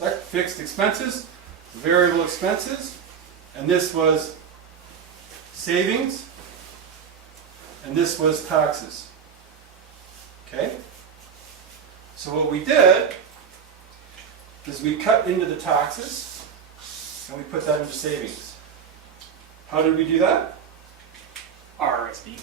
Fixed expenses, variable expenses, and this was savings, and this was taxes. Okay? So what we did is we cut into the taxes and we put that into savings. How did we do that? RSP.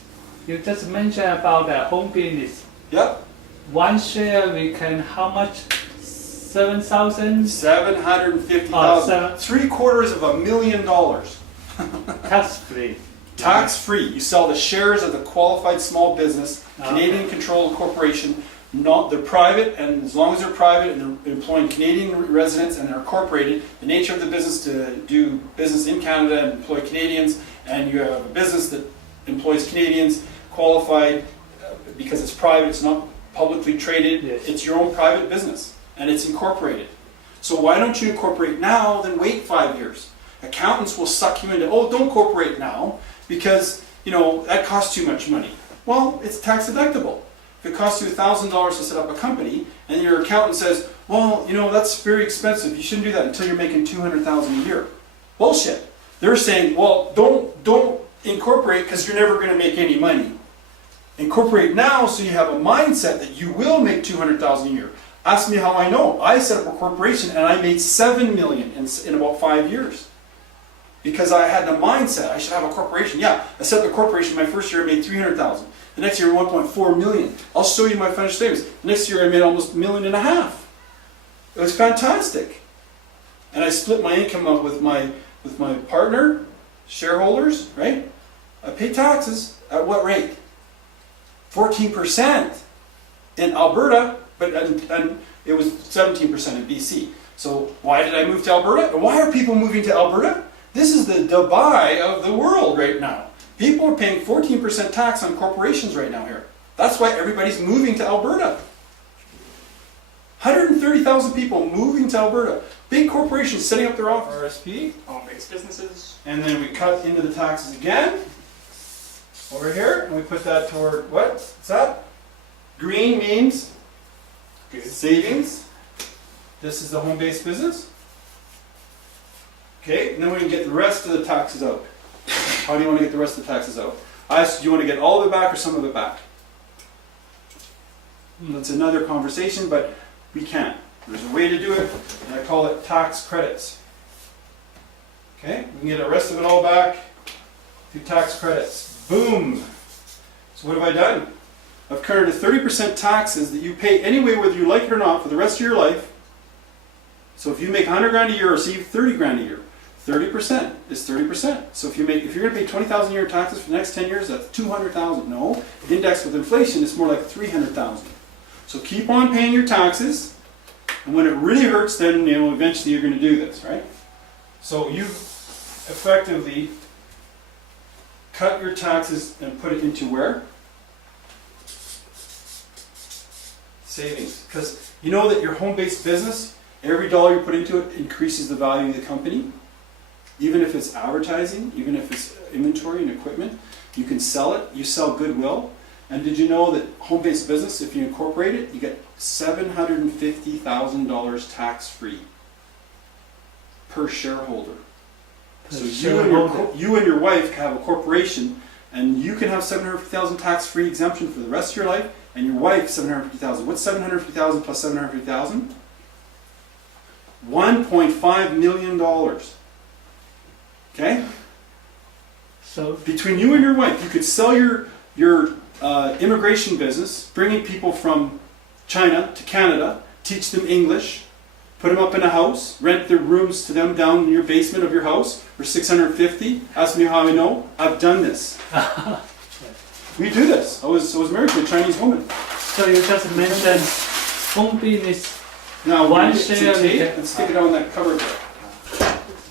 You just mentioned about the home business. Yep. One share we can how much? 7,000 $750,000. $750,000. tax free. Tax free. You sell the shares of the qualified small business, Okay. Canadian controlled corporation. They're private, and as long as they're private and they're employing Canadian residents and they're incorporated, the nature of the business to do business in Canada and employ Canadians, and you have a business that employs Canadians, qualified because it's private, it's not publicly traded, Yes. It's your own private business and it's incorporated. So why don't you incorporate now, then wait 5 years? Accountants will suck you into, oh, don't incorporate now because, that costs too much money. Well, it's tax deductible. If it costs you $1,000 to set up a company and your accountant says, well, that's very expensive, you shouldn't do that until you're making $200,000 a year. Bullshit. They're saying, well, don't incorporate because you're never going to make any money. Incorporate now so you have a mindset that you will make $200,000 a year. Ask me how I know. I set up a corporation and I made $7 million in about 5 years. Because I had the mindset, I should have a corporation. Yeah, I set up a corporation, my first year I made $300,000. The next year, 1.4 million. I'll show you my financial statements. The next year, I made almost $1.5 million. It was fantastic. And I split my income up with my partner, shareholders, right? I pay taxes at what rate? 14% in Alberta, and it was 17% in BC. So why did I move to Alberta? And why are people moving to Alberta? This is the Dubai of the world right now. People are paying 14% tax on corporations right now here. That's why everybody's moving to Alberta. 130,000 people moving to Alberta. Big corporations setting up their office. RSP. Home-based businesses. And then we cut into the taxes again. Over here. And we put that toward, what's that? Green means Good. savings. This is the home-based business. Okay, and then we can get the rest of the taxes out. How do you want to get the rest of the taxes out? I asked, do you want to get all of it back or some of it back? That's another conversation, but we can. There's a way to do it, and I call it tax credits. Okay, we can get the rest of it all back through tax credits. Boom! So what have I done? I've covered 30% taxes that you pay anyway, whether you like it or not, for the rest of your life. So if you make 100 grand a year or receive 30 grand a year, 30% is 30%. So if you're going to pay 20,000 a year in taxes for the next 10 years, that's 200,000. No, indexed with inflation, it's more like 300,000. So keep on paying your taxes, and when it really hurts, then eventually you're going to do this, right? So you effectively cut your taxes and put it into where? Savings. Because you know that your home-based business, every dollar you put into it increases the value of the company. Even if it's advertising, even if it's inventory and equipment, you can sell it, you sell goodwill. And did you know that home-based business, if you incorporate it, you get $750,000 tax-free per shareholder. So you and your wife have a corporation, and you can have $750,000 tax-free exemption for the rest of your life, and your wife $750,000. What's $750,000 plus $750,000? $1.5 million. Okay? So between you and your wife, you could sell your immigration business, bringing people from China to Canada, teach them English, put them up in a house, rent their rooms to them down in your basement of your house for $650. Ask me how I know. I've done this. We do this. I was married to a Chinese woman. So you just mentioned home business. Now One we get some share tape we and stick it on that cupboard there.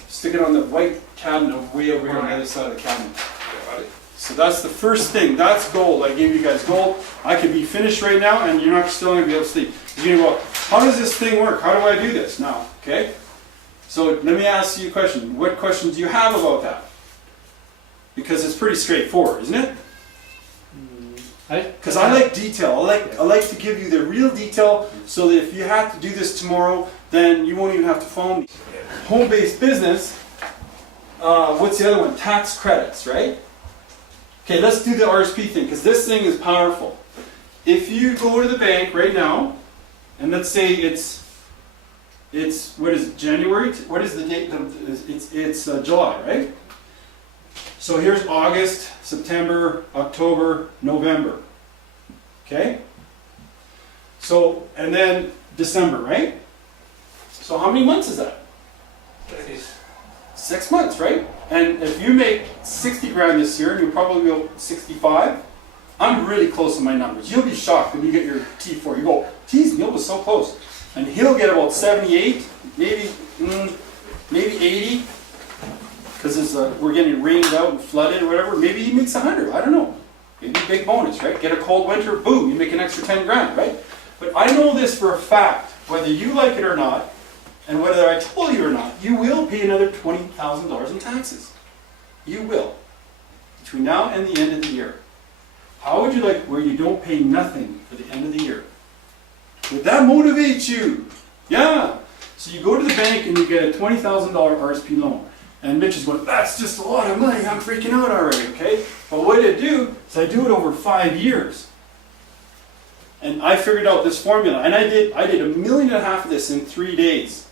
Stick it on the white cabinet way over here on the other side of the cabinet. So that's the first thing. That's gold. I gave you guys gold. I could be finished right now, and you're not still going to be able to sleep. You're going to go, how does this thing work? How do I do this now? Okay. So let me ask you a question. What questions do you have about that? Because it's pretty straightforward, isn't it? Because I like detail. I like to give you the real detail, so that if you have to do this tomorrow, then you won't even have to phone me. Home-based business, what's the other one? Tax credits, right? Okay, let's do the RSP thing, because this thing is powerful. If you go to the bank right now, and let's say it's what is it, January? What is the date? It's July, right? So here's August, September, October, November. Okay? So, and then December, right? So how many months is that? 6 months, right? And if you make 60 grand this year, and you'll probably go 65, I'm really close to my numbers. You'll be shocked when you get your T4. You go, geez, Neil was so close. And he'll get about 78, maybe 80, because we're getting rained out and flooded or whatever. Maybe he makes 100, I don't know. Maybe big bonus, right? Get a cold winter, boom, you make an extra 10 grand, right? But I know this for a fact, whether you like it or not, and whether I told you or not, you will pay another $20,000 in taxes. You will. Between now and the end of the year. How would you like where you don't pay nothing for the end of the year? Would that motivate you? Yeah. So you go to the bank and you get a $20,000 RSP loan. And Mitch is going, that's just a lot of money, I'm freaking out already, okay? But what I do is I do it over 5 years. And I figured out this formula, and I did $1.5 million of this in 3 days.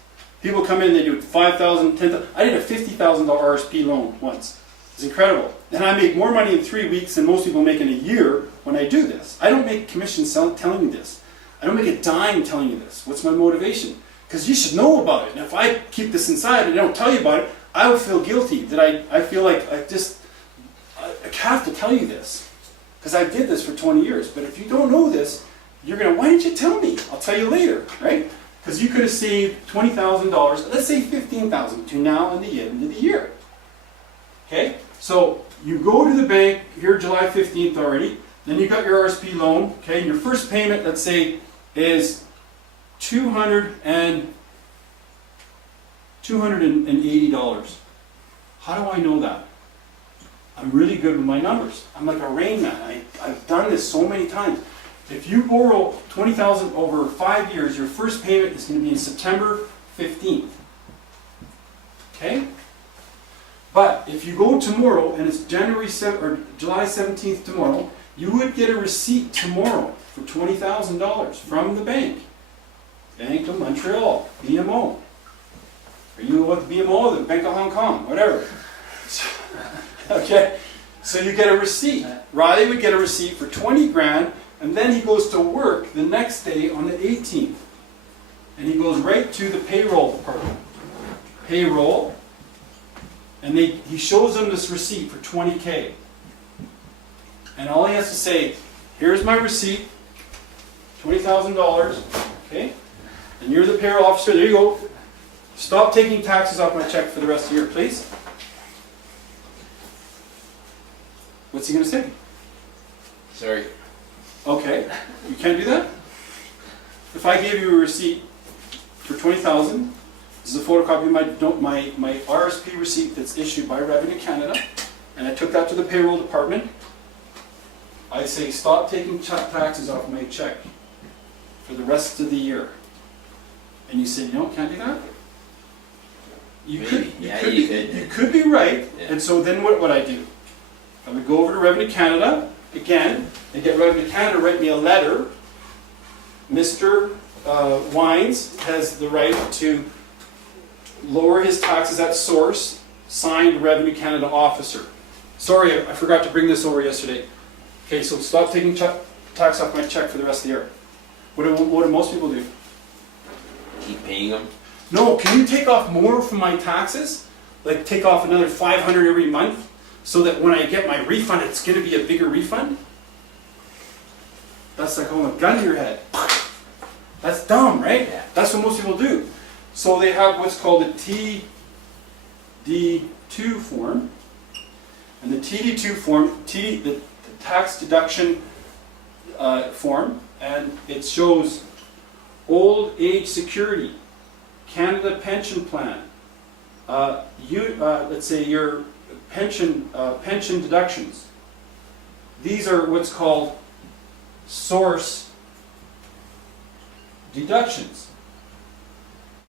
People come in, they do $5,000, $10,000. I did a $50,000 RSP loan once. It's incredible. And I make more money in 3 weeks than most people make in a year when I do this. I don't make commissions telling you this. I don't make a dime telling you this. What's my motivation? Because you should know about it. And if I keep this inside and I don't tell you about it, I will feel guilty that I feel like I have to tell you this. Because I did this for 20 years. But if you don't know this, you're going to, why didn't you tell me? I'll tell you later, right? Because you could have saved $20,000, let's say $15,000 between now and the end of the year. Okay? So you go to the bank here July 15th already, then you got your RSP loan, okay, and your first payment, let's say, is $280. How do I know that? I'm really good with my numbers. I'm like a Rain Man. I've done this so many times. If you borrow $20,000 over 5 years, your first payment is going to be in September 15th. Okay? But if you go tomorrow and it's July 17th tomorrow, you would get a receipt tomorrow for $20,000 from the bank. Bank of Montreal, BMO. Are you with BMO, the Bank of Hong Kong, whatever. Okay? So you get a receipt. Riley would get a receipt for 20 grand, and then he goes to work the next day on the 18th. And he goes right to the payroll department. Payroll. And he shows them this receipt for $20K. And all he has to say, here's my receipt, $20,000, okay? And you're the payroll officer, there you go. Stop taking taxes off my check for the rest of the year, please. What's he going to say? Sorry. Okay, you can't do that? If I gave you a receipt for $20,000, this is a photocopy of my RSP receipt that's issued by Revenue Canada, and I took that to the payroll department. I say, stop taking taxes off my check for the rest of the year. And you say, no, can't do that? You could be right, Yeah. and so then what would I do? I would go over to Revenue Canada, again, and get Revenue Canada to write me a letter. Mr. Wines has the right to lower his taxes at source, signed Revenue Canada officer. Sorry, I forgot to bring this over yesterday. Okay, so stop taking tax off my check for the rest of the year. What do most people do? Keep paying them? No, can you take off more from my taxes? Like take off another $500 every month so that when I get my refund, it's going to be a bigger refund? That's like holding a gun to your head. That's dumb, right? Yeah. That's what most people do. So they have what's called a TD2 form. And the TD2 form, the tax deduction form, and it shows old age security, Canada pension plan, let's say your pension deductions. These are what's called source deductions.